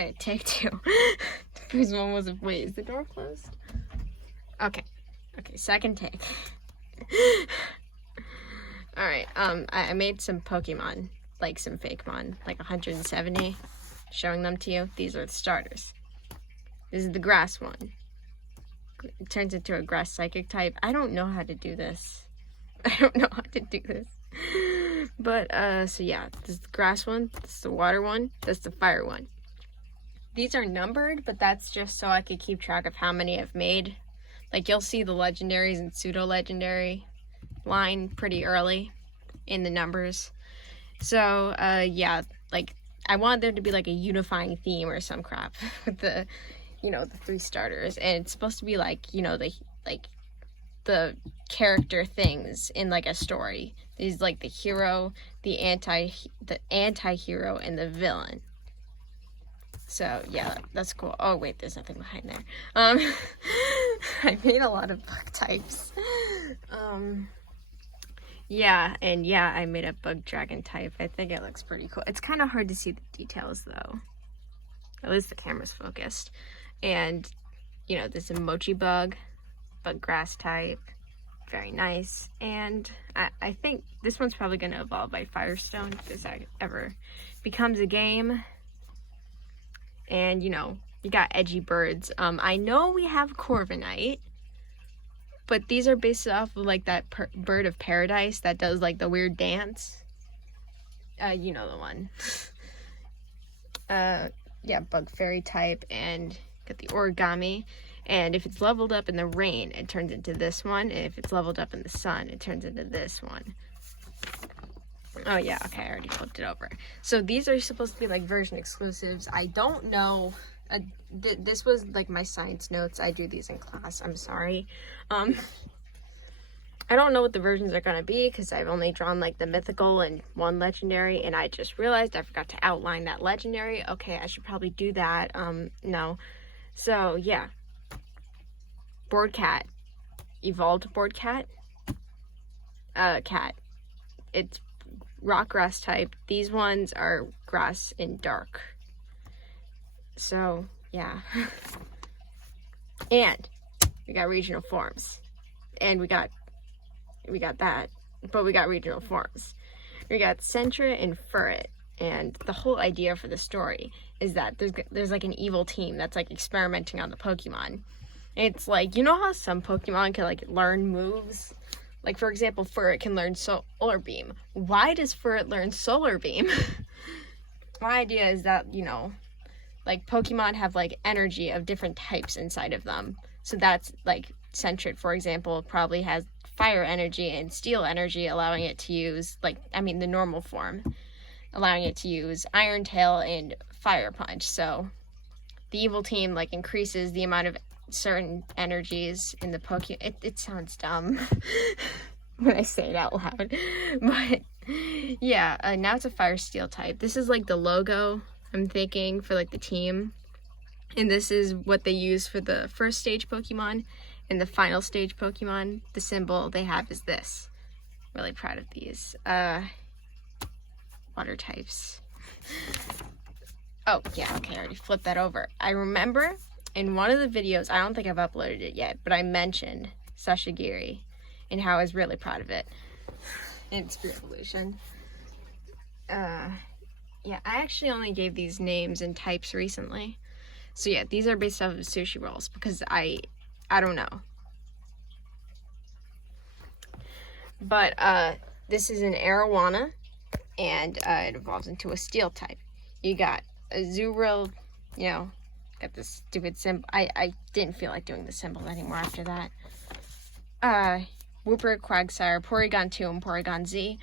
Alright, take two. The first one was, wait, is the door closed? Okay. Okay, second take. Alright, I made some Pokemon, like some Fakemon, like 170, showing them to you. These are the starters. This is the grass one. It turns into a grass psychic type. I don't know how to do this. I don't know how to do this. But, so yeah, this is the grass one, this is the water one, this is the fire one. These are numbered, but that's just so I could keep track of how many I've made. Like, you'll see the legendaries and pseudo-legendary line pretty early in the numbers. So, yeah, like, I wanted there to be, like, a unifying theme or some crap with the, you know, the 3 starters. And it's supposed to be, like, you know, the character things in, like, a story. These, like, the hero, the anti-hero, and the villain. So, yeah, that's cool. Oh, wait, there's nothing behind there. I made a lot of bug types. Yeah, and yeah, I made a bug dragon type. I think it looks pretty cool. It's kind of hard to see the details, though. At least the camera's focused. And, you know, this emoji bug grass type. Very nice. And I think this one's probably going to evolve by Firestone if that ever becomes a game. And, you know, you got edgy birds. I know we have Corviknight, but these are based off of, like, that bird of paradise that does, like, the weird dance. You know the one. Yeah, bug fairy type, and got the origami. And if it's leveled up in the rain, it turns into this one. And if it's leveled up in the sun, it turns into this one. Oh yeah, okay, I already flipped it over. So these are supposed to be like version exclusives. I don't know. This was like my science notes. I drew these in class. I'm sorry. I don't know what the versions are gonna be because I've only drawn like the mythical and 1 legendary, and I just realized I forgot to outline that legendary. Okay, I should probably do that. No. So yeah. Board cat. Evolved board cat. Cat. It's rock grass type. These ones are grass in dark. So yeah. And we got regional forms. And we got that, but we got regional forms. We got Sentra and Furret. And the whole idea for the story is that there's like an evil team that's like experimenting on the Pokemon. It's like, you know how some Pokemon can like learn moves? Like, for example, Furret can learn Solar Beam. Why does Furret learn Solar Beam? My idea is that, you know, like, Pokemon have, like, energy of different types inside of them. So that's, like, Sentret, for example, probably has fire energy and steel energy, allowing it to use, like, I mean, the normal form. Allowing it to use Iron Tail and Fire Punch. So the evil team, like, increases the amount of certain energies in the Pokemon. It sounds dumb when I say it out loud, but yeah, now it's a fire steel type. This is like the logo I'm thinking for like the team, and this is what they use for the first stage Pokemon and the final stage Pokemon. The symbol they have is this. Really proud of these. Water types. Oh yeah, okay, I already flipped that over. I remember in one of the videos, I don't think I've uploaded it yet, but I mentioned Sashigiri and how I was really proud of it. It's Evolution. Yeah, I actually only gave these names and types recently. So yeah, these are based off of sushi rolls because I don't know. But this is an Arowana, and it evolves into a steel type. You got a Zurill, you know, got this stupid symbol. I didn't feel like doing the symbol anymore after that. Wooper, Quagsire, Porygon 2, and Porygon Z.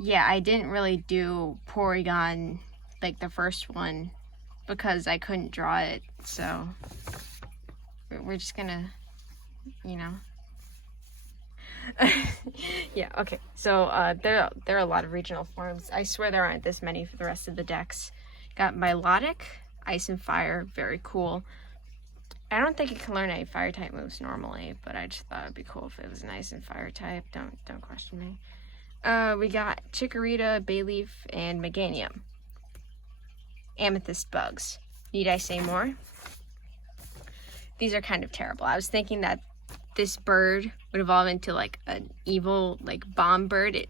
Yeah, I didn't really do Porygon, like the first one, because I couldn't draw it, so we're just gonna, you know. Yeah, okay, so there are a lot of regional forms. I swear there aren't this many for the rest of the decks. Got Milotic, Ice and Fire, very cool. I don't think it can learn any fire type moves normally, but I just thought it'd be cool if it was an Ice and Fire type. Don't question me. We got Chikorita, Bayleaf, and Meganium. amethyst bugs. Need I say more? These are kind of terrible. I was thinking that this bird would evolve into like an evil like bomb bird.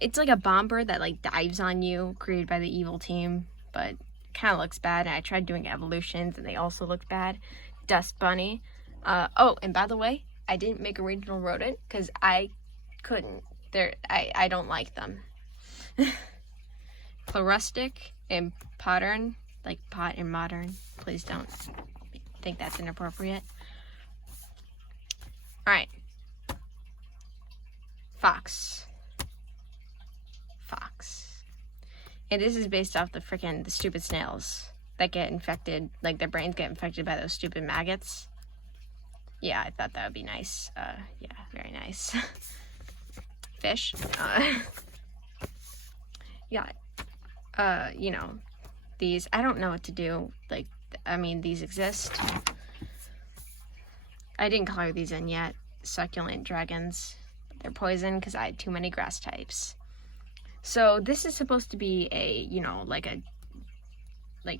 It's like a bomb bird that like dives on you, created by the evil team, but kind of looks bad. And I tried doing evolutions and they also looked bad. Dust bunny. Oh, and by the way, I didn't make a regional rodent because I couldn't. I don't like them. Chlorustic and pattern, like pot and modern. Please don't think that's inappropriate. All right. Fox. And this is based off the stupid snails that get infected, like their brains get infected by those stupid maggots. Yeah, I thought that would be nice. Yeah, very nice. Fish. Yeah. You know, these, I don't know what to do. Like, I mean, these exist. I didn't color these in yet. Succulent dragons. They're poison because I had too many grass types. So this is supposed to be a, you know, like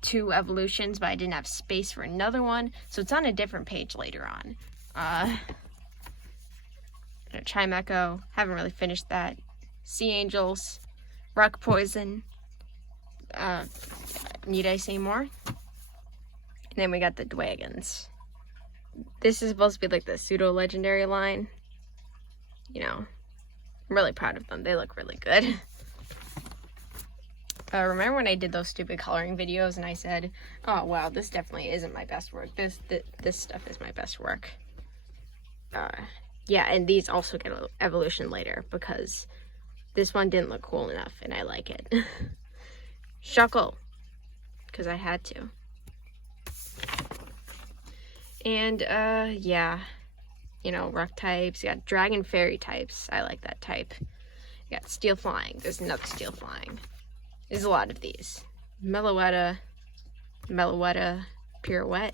2 evolutions, but I didn't have space for another one. So it's on a different page later on. Chimecho, haven't really finished that. Sea angels, rock poison. Need I say more? And then we got the Dwagons. This is supposed to be like the pseudo-legendary line. You know, I'm really proud of them. They look really good. Remember when I did those stupid coloring videos and I said, oh, wow, this definitely isn't my best work. This stuff is my best work. Yeah, and these also get an evolution later because this one didn't look cool enough and I like it. Shuckle, because I had to. And, yeah, you know, rock types. You got dragon fairy types. I like that type. You got steel flying. There's another steel flying. There's a lot of these. Meloetta, Pirouette,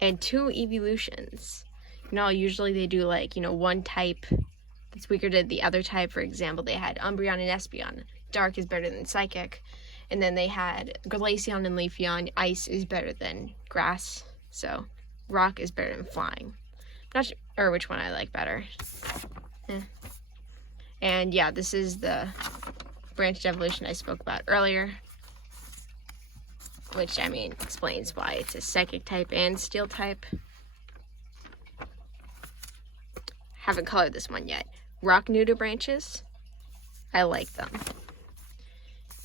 and 2 evolutions. You know, usually they do like, you know, one type that's weaker to the other type. For example, they had Umbreon and Espeon. Dark is better than Psychic. And then they had Glaceon and Leafeon. Ice is better than Grass. So, Rock is better than Flying. Not sure which one I like better. And yeah, this is the branched evolution I spoke about earlier, which, I mean, explains why it's a Psychic type and Steel type. Haven't colored this one yet. Rock Nuda branches. I like them.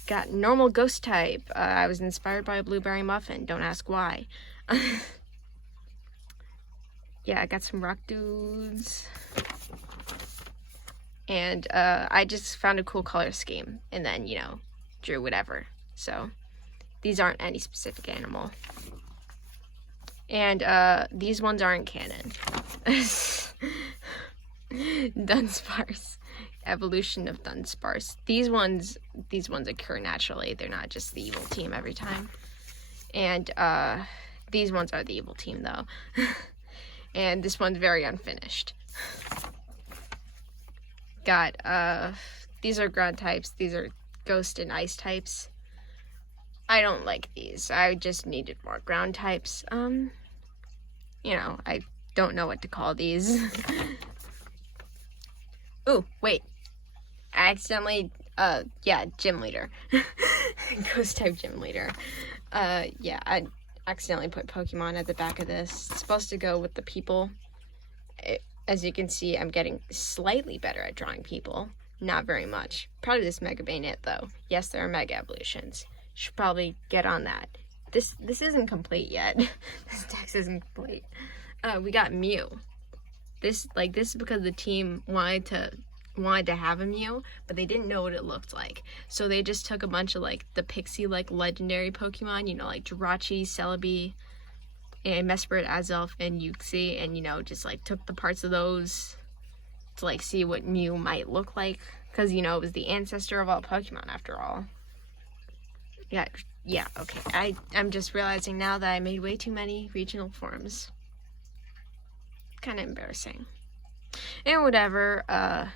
Got normal ghost type. I was inspired by a blueberry muffin. Don't ask why. Yeah, I got some rock dudes. And I just found a cool color scheme and then, you know, drew whatever. So these aren't any specific animal. And these ones aren't canon. Dunsparce. Evolution of Dunsparce. These ones occur naturally. They're not just the evil team every time. And these ones are the evil team though. And this one's very unfinished. Got these are ground types. These are ghost and ice types. I don't like these. I just needed more ground types. You know, I don't know what to call these. Ooh, wait. I accidentally, yeah, gym leader. Ghost type gym leader. Yeah, I accidentally put Pokemon at the back of this. It's supposed to go with the people. As you can see, I'm getting slightly better at drawing people. Not very much. Probably this Mega Bayonet, though. Yes, there are Mega Evolutions. Should probably get on that. This isn't complete yet. This text isn't complete. We got Mew. This is because the team wanted to have a Mew, but they didn't know what it looked like. So they just took a bunch of like the pixie legendary Pokemon, you know, like Jirachi, Celebi, and Mesprit, Azelf, and Uxie, and you know, just like took the parts of those to like see what Mew might look like, because you know, it was the ancestor of all Pokemon after all. Yeah, okay. I'm just realizing now that I made way too many regional forms. Kind of embarrassing. And whatever,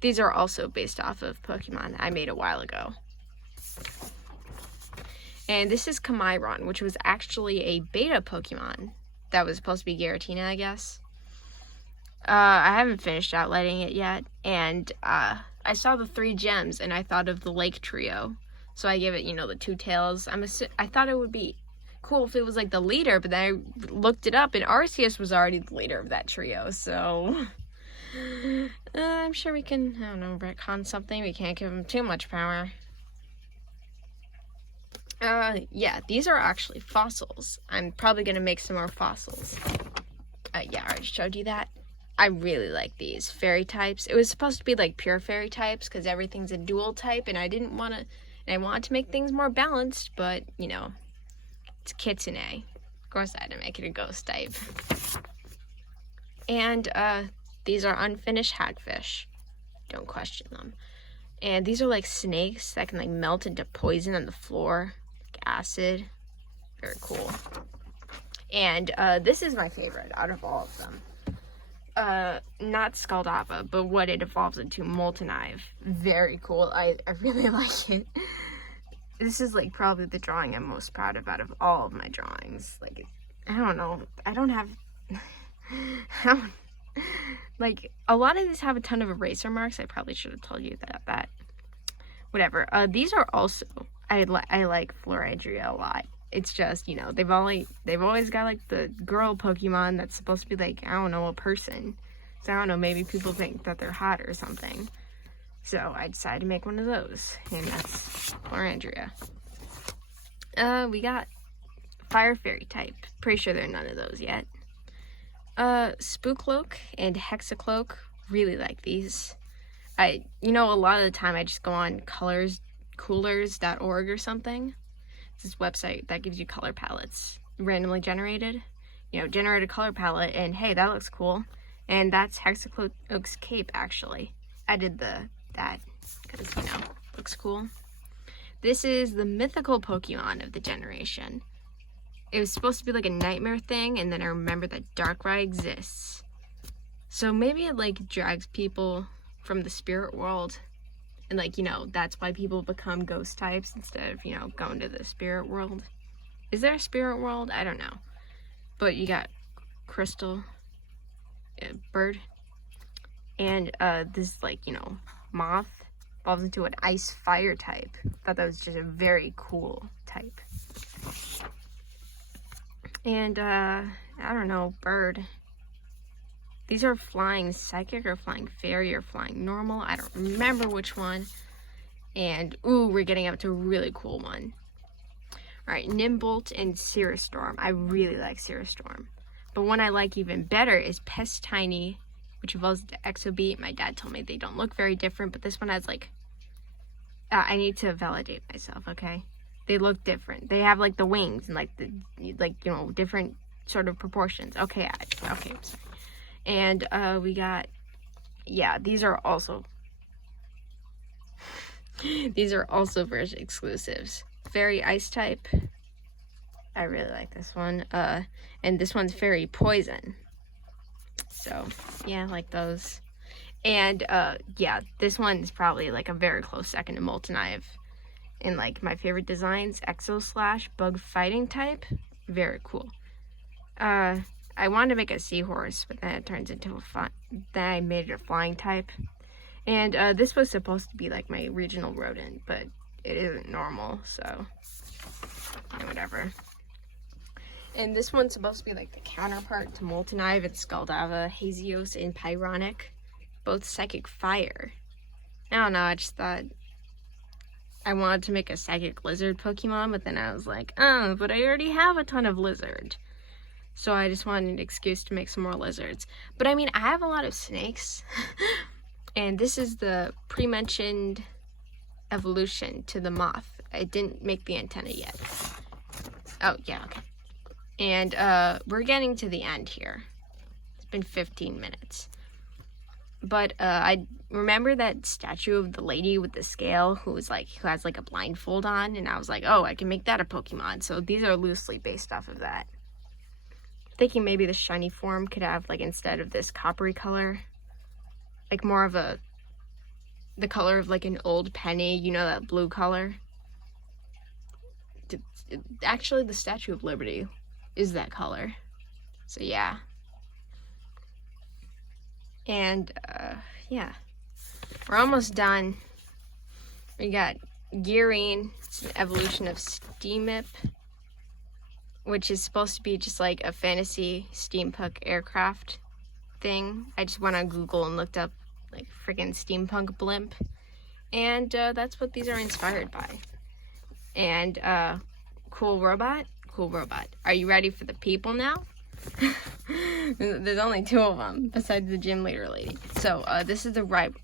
these are also based off of Pokemon I made a while ago. And this is Kamairon, which was actually a beta Pokemon that was supposed to be Giratina, I guess. I haven't finished outlining it yet, and I saw the 3 gems, and I thought of the Lake Trio. So I gave it, the 2 tails. I thought it would be cool if it was like the leader, but then I looked it up, and Arceus was already the leader of that trio, so I'm sure we can, I don't know, retcon something. We can't give him too much power. Yeah, these are actually fossils. I'm probably gonna make some more fossils. Yeah, I already showed you that. I really like these fairy types. It was supposed to be like pure fairy types because everything's a dual type, and I wanted to make things more balanced, but it's Kitsune. Of course I had to make it a ghost type. And these are unfinished hagfish. Don't question them. And these are like snakes that can like melt into poison on the floor, like acid. Very cool. And this is my favorite out of all of them. Not Scaldava, but what it evolves into, Moltenive. Very cool. I really like it. This is like probably the drawing I'm most proud of out of all of my drawings. Like, I don't know. I don't have like a lot of these have a ton of eraser marks. I probably should have told you that. Whatever. These are also, I like Floridria a lot. It's just, they've always got like the girl Pokemon that's supposed to be like, I don't know, a person. So I don't know, maybe people think that they're hot or something. So I decided to make one of those, and that's Floridria. We got Fire Fairy type. Pretty sure there are none of those yet. Spookloak and Hexacloak. Really like these. A lot of the time I just go on coolers.org or something. It's this website that gives you color palettes, randomly generated. Generate a color palette, and hey, that looks cool. And that's Hexacloak's cape, actually. I did that because, looks cool. This is the mythical Pokemon of the generation. It was supposed to be like a nightmare thing, and then I remember that Darkrai exists. So maybe it like drags people from the spirit world, and like, that's why people become ghost types instead of, going to the spirit world. Is there a spirit world? I don't know. But you got Crystal, Bird, and this like, Moth evolves into an ice fire type. Thought that was just a very cool type. And I don't know, Bird. These are flying psychic or flying fairy or flying normal. I don't remember which one. And ooh, we're getting up to a really cool one. Alright, Nimbolt and Cirrustorm. I really like Cirrustorm. But one I like even better is Pestiny, which evolves into Exobeat. My dad told me they don't look very different, but this one has like, I need to validate myself, okay? They look different. They have like the wings and like different sort of proportions. Okay, I'm sorry. And we got, yeah, these are also version exclusives. Fairy Ice type. I really like this one. And this one's Fairy Poison. So, yeah, I like those. And, yeah, this one's probably, like, a very close second to Moltenive. And, like, my favorite designs, Exo/, Bug Fighting type. Very cool. I wanted to make a seahorse, but then it turns into then I made it a flying type. And, this was supposed to be, like, my regional rodent, but it isn't normal, so, yeah, whatever. And this one's supposed to be like the counterpart to Moltenive and Scaldava, Hazios, and Pyronic. Both psychic fire. I don't know, I just thought I wanted to make a psychic lizard Pokemon, but then I was like, oh, but I already have a ton of lizard. So I just wanted an excuse to make some more lizards. But I mean, I have a lot of snakes. And this is the pre-mentioned evolution to the moth. I didn't make the antenna yet. Oh, yeah, okay. And we're getting to the end here. It's been 15 minutes. But I remember that statue of the lady with the scale who has like a blindfold on, and I was like, oh, I can make that a Pokemon. So these are loosely based off of that. Thinking maybe the shiny form could have, like, instead of this coppery color, like more of the color of like an old penny, that blue color. Actually, the Statue of Liberty is that color. So yeah. And yeah, we're almost done. We got Gearine. It's an evolution of Steamip, which is supposed to be just like a fantasy steampunk aircraft thing. I just went on Google and looked up like freaking steampunk blimp, and that's what these are inspired by. And cool robot. Are you ready for the people now? There's only 2 of them besides the gym leader lady. So this is the rival.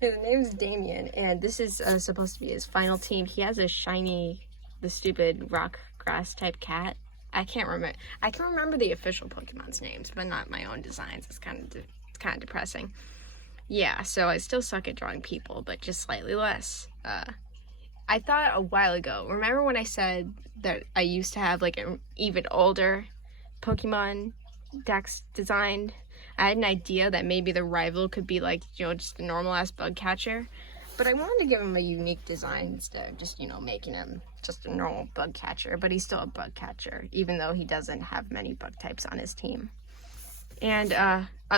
His name's Damien, and this is supposed to be his final team. He has a shiny, the stupid rock grass type cat. I can remember the official Pokemon's names, but not my own designs. It's kind of depressing. Yeah, so I still suck at drawing people, but just slightly less. I thought a while ago, remember when I said that I used to have like an even older Pokemon dex designed? I had an idea that maybe the rival could be like, just a normal ass bug catcher, but I wanted to give him a unique design instead of just, making him just a normal bug catcher, but he's still a bug catcher, even though he doesn't have many bug types on his team. And,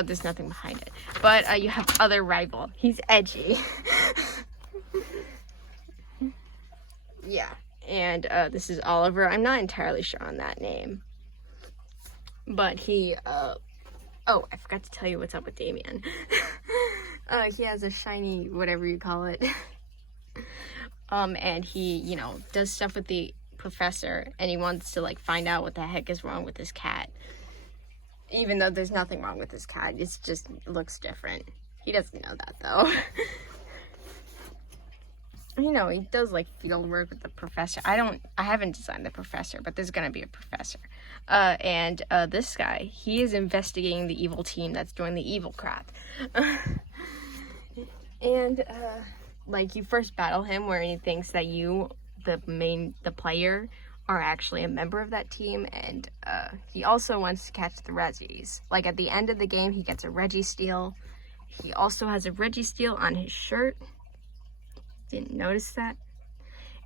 there's nothing behind it, but you have other rival. He's edgy. Yeah, and this is Oliver. I'm not entirely sure on that name, but he, oh, I forgot to tell you what's up with Damien. He has a shiny, whatever you call it, and he, does stuff with the professor, and he wants to, find out what the heck is wrong with his cat, even though there's nothing wrong with his cat. It looks different. He doesn't know that, though. He does field work with the professor. I haven't designed the professor, but there's gonna be a professor. And this guy, he is investigating the evil team that's doing the evil crap. And you first battle him where he thinks that you, the player, are actually a member of that team, and he also wants to catch the Reggies. At the end of the game, he gets a Registeel. He also has a Registeel on his shirt. Didn't notice that.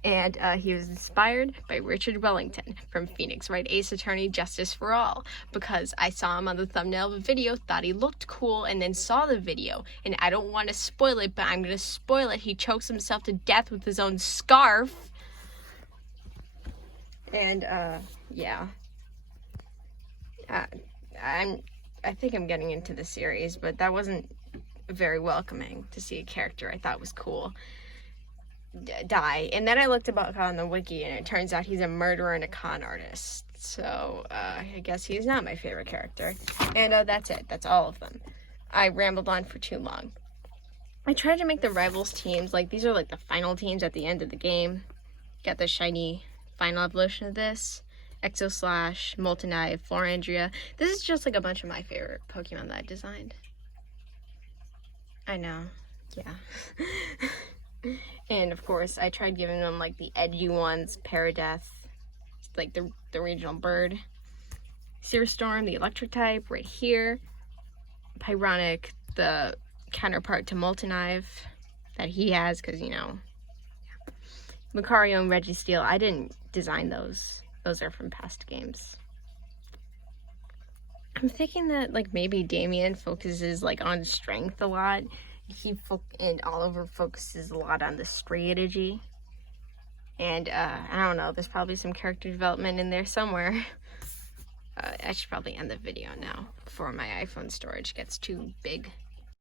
And he was inspired by Richard Wellington from Phoenix Wright Ace Attorney Justice for All, because I saw him on the thumbnail of a video, thought he looked cool, and then saw the video. And I don't want to spoil it, but I'm going to spoil it. He chokes himself to death with his own scarf. And, yeah. I think I'm getting into the series, but that wasn't very welcoming to see a character I thought was cool die. And then I looked up on the wiki, and it turns out he's a murderer and a con artist. So, I guess he's not my favorite character. And, that's it. That's all of them. I rambled on for too long. I tried to make the rivals teams, these are the final teams at the end of the game. Got the shiny final evolution of this. Exoslash, Moltenite, Florandria. This is just a bunch of my favorite Pokemon that I designed. I know. Yeah. And of course, I tried giving them the edgy ones, Paradeath, the regional bird, Searstorm, the electric type, right here, Pyronic, the counterpart to Moltenite that he has, because, Lucario and Registeel, I didn't design those. Those are from past games. I'm thinking that, maybe Damien focuses, on strength a lot. And Oliver focuses a lot on the strategy. And, I don't know, there's probably some character development in there somewhere. I should probably end the video now before my iPhone storage gets too big.